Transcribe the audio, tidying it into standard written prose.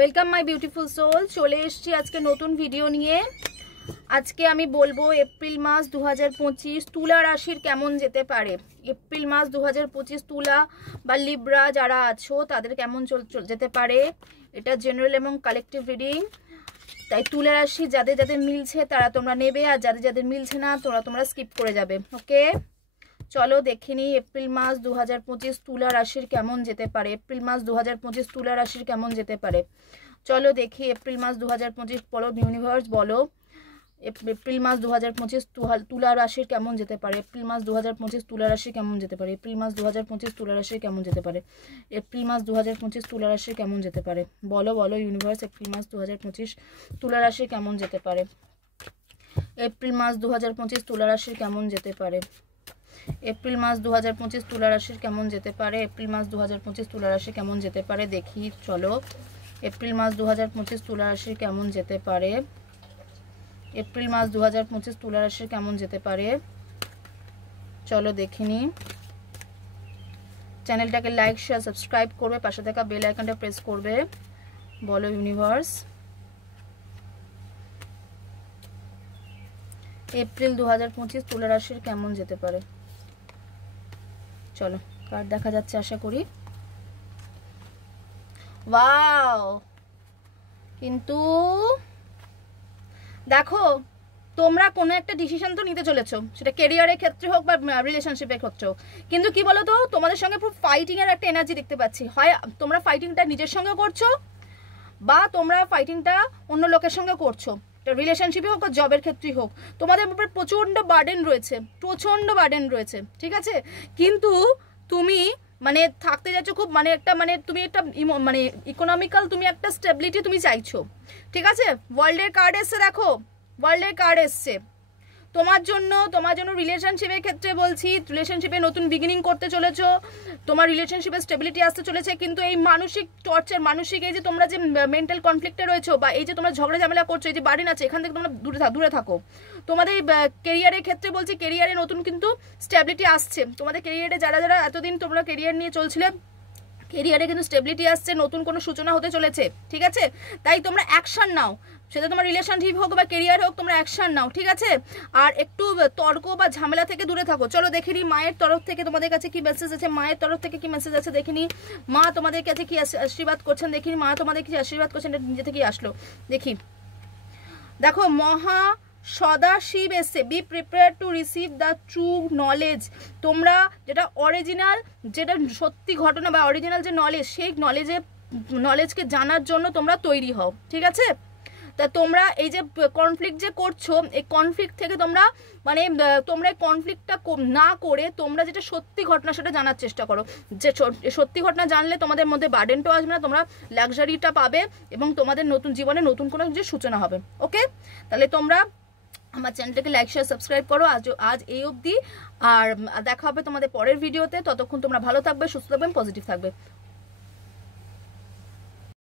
Welcome my beautiful soul. চলে এসেছি আজকে নতুন ভিডিও নিয়ে। আজকে আমি বলবো এপ্রিল মাস 2025 তুলা রাশির কেমন যেতে পারে। এপ্রিল মাস 2025 তুলা বা লিব্রা যারা আছো তাদের কেমন যেতে পারে। এটা জেনারেল এবং কালেকটিভ রিডিং, তাই তুলা রাশি যাদের যাদের মিলছে তারা তোমরা নেবে, আর যাদের যাদের মিলছে না তোমরা স্কিপ করে যাবে। ওকে, চলো দেখে নিই এপ্রিল মাস 2025 তুলা রাশির কেমন যেতে পারে। এপ্রিল মাস 2025 তুলা রাশির কেমন যেতে পারে চলো দেখি। এপ্রিল মাস 2025 বলো ইউনিভার্স, বলো এপ্রিল মাস 2025 তুলা রাশির কেমন যেতে পারে। এপ্রিল মাস 2025 তুলা রাশি কেমন যেতে পারে। এপ্রিল মাস 2025 তুলা রাশি কেমন যেতে পারে। এপ্রিল মাস 2025 তুলা রাশি কেমন যেতে পারে। বলো বলো ইউনিভার্স, এপ্রিল মাস 2025 তুলা রাশি কেমন যেতে পারে। এপ্রিল মাস 2025 তুলা রাশির কেমন যেতে পারে। এপ্রিল মাস 2025 তুলা রাশির কেমন যেতে পারে। এপ্রিল মাস 2025 তুলা রাশি কেমন যেতে পারে দেখি চলো। এপ্রিল মাস 2025 তুলা রাশির কেমন যেতে পারে। এপ্রিল মাস 2025 তুলা রাশির কেমন যেতে পারে চলো দেখিনি। চ্যানেলটাকে লাইক শেয়ার সাবস্ক্রাইব করবে, পাশে থাকা বেল আইকনটা প্রেস করবে। বলো ইউনিভার্স, এপ্রিল 2025 তুলা রাশির কেমন যেতে পারে চলো। কার্ড দেখা যাচ্ছে আশা করি। ওয়াও, কিন্তু দেখো তোমরা কোনো একটা ডিসিশন তো নিতে চলেছো, সেটা ক্যারিয়ারের ক্ষেত্রে হোক বা রিলেশনশিপের ক্ষেত্রে হোক, কিন্তু কি বলো তো তোমাদের সঙ্গে পুরো ফাইটিং এর একটা এনার্জি দেখতে পাচ্ছি। হয় তোমরা ফাইটিংটা নিজের সঙ্গে করছো বা তোমরা ফাইটিংটা অন্য লোকের সঙ্গে করছো, রিলেশনশিপে হোক বা জবের ক্ষেত্রেই হোক। তোমাদের উপর প্রচন্ড বার্ডেন রয়েছে, ঠিক আছে, কিন্তু তুমি মানে থাকতে যাচ্ছ খুব মানে একটা মানে তুমি একটা মানে ইকোনমিক্যাল তুমি একটা স্টেবিলিটি তুমি চাইছো, ঠিক আছে। ওয়ার্ল্ডের কার্ড এসছে, দেখো ওয়ার্ল্ডের কার্ড এসছে তোমার জন্য রিলেশনশিপের ক্ষেত্রে বলছি। রিলেশনশিপে নতুন বিগিনিং করতে চলেছো, তোমার রিলেশনশিপে স্টেবিলিটি আসতে চলেছে, কিন্তু এই মানসিক টর্চার, মানসিক এই যে তোমরা যে মেন্টাল কনফ্লিক্টে রয়েছো বা এই যে তোমরা ঝগড়া ঝামেলা করছো, এই যে বার্ডেন আছে, এখান থেকে তোমরা দূরে থাকো। তোমাদের কেরিয়ারের ক্ষেত্রে বলছি, কেরিয়ারে নতুন কিন্তু স্টেবিলিটি আসছে। তোমাদের কেরিয়ারে যারা যারা এতদিন তোমরা কেরিয়ার নিয়ে চলছিলে, কেরিয়ারে কিন্তু স্টেবিলিটি আসছে, নতুন কোনো সূচনা হতে চলেছে, ঠিক আছে। তাই তোমরা অ্যাকশন নাও, সেটা তোমার রিলেশনশিপ হোক বা কেরিয়ার হোক, তোমরা অ্যাকশন নাও, ঠিক আছে। আর একটু তর্ক বা ঝামেলা থেকে দূরে থাকো। চলো দেখিনি মায়ের তরফ থেকে তোমাদের কাছে কি মেসেজ আছে। মায়ের তরফ থেকে কি মেসেজ আছে দেখিনি। মা তোমাদের কাছে কি আশীর্বাদ করছেন দেখিনি। মা তোমাদের কি আশীর্বাদ করছেন, এটা নিজে থেকেই আসলো দেখি। দেখো মহা সদাশিব এসছে, B prepare to receive the true knowledge. তোমরা যেটা অরিজিনাল, যেটা সত্যি ঘটনা বা অরিজিনাল যে নলেজ, সেই নলেজকে জানার জন্য তোমরা তৈরি হও, ঠিক আছে। তা তোমরা এই যে কনফ্লিক্ট যে করছো, এই কনফ্লিক্ট থেকে তোমরা মানে তোমরা এই কনফ্লিক্টটা না করে তোমরা যেটা সত্যি ঘটনা সেটা জানার চেষ্টা করো। যে সত্যি ঘটনা জানলে তোমাদের মধ্যে বার্ডেনটাও আসবে না, তোমরা লাক্সারিটা পাবে এবং তোমাদের নতুন জীবনে নতুন কোনো যে সূচনা হবে। ওকে, তাহলে তোমরা আমার চ্যানেলটাকে লাইক শেয়ার সাবস্ক্রাইব করো আজ এই অবধি। আর দেখা হবে তোমাদের পরের ভিডিওতে। ততক্ষণ তোমরা ভালো থাকবে, সুস্থ থাকবে, পজিটিভ থাকবে।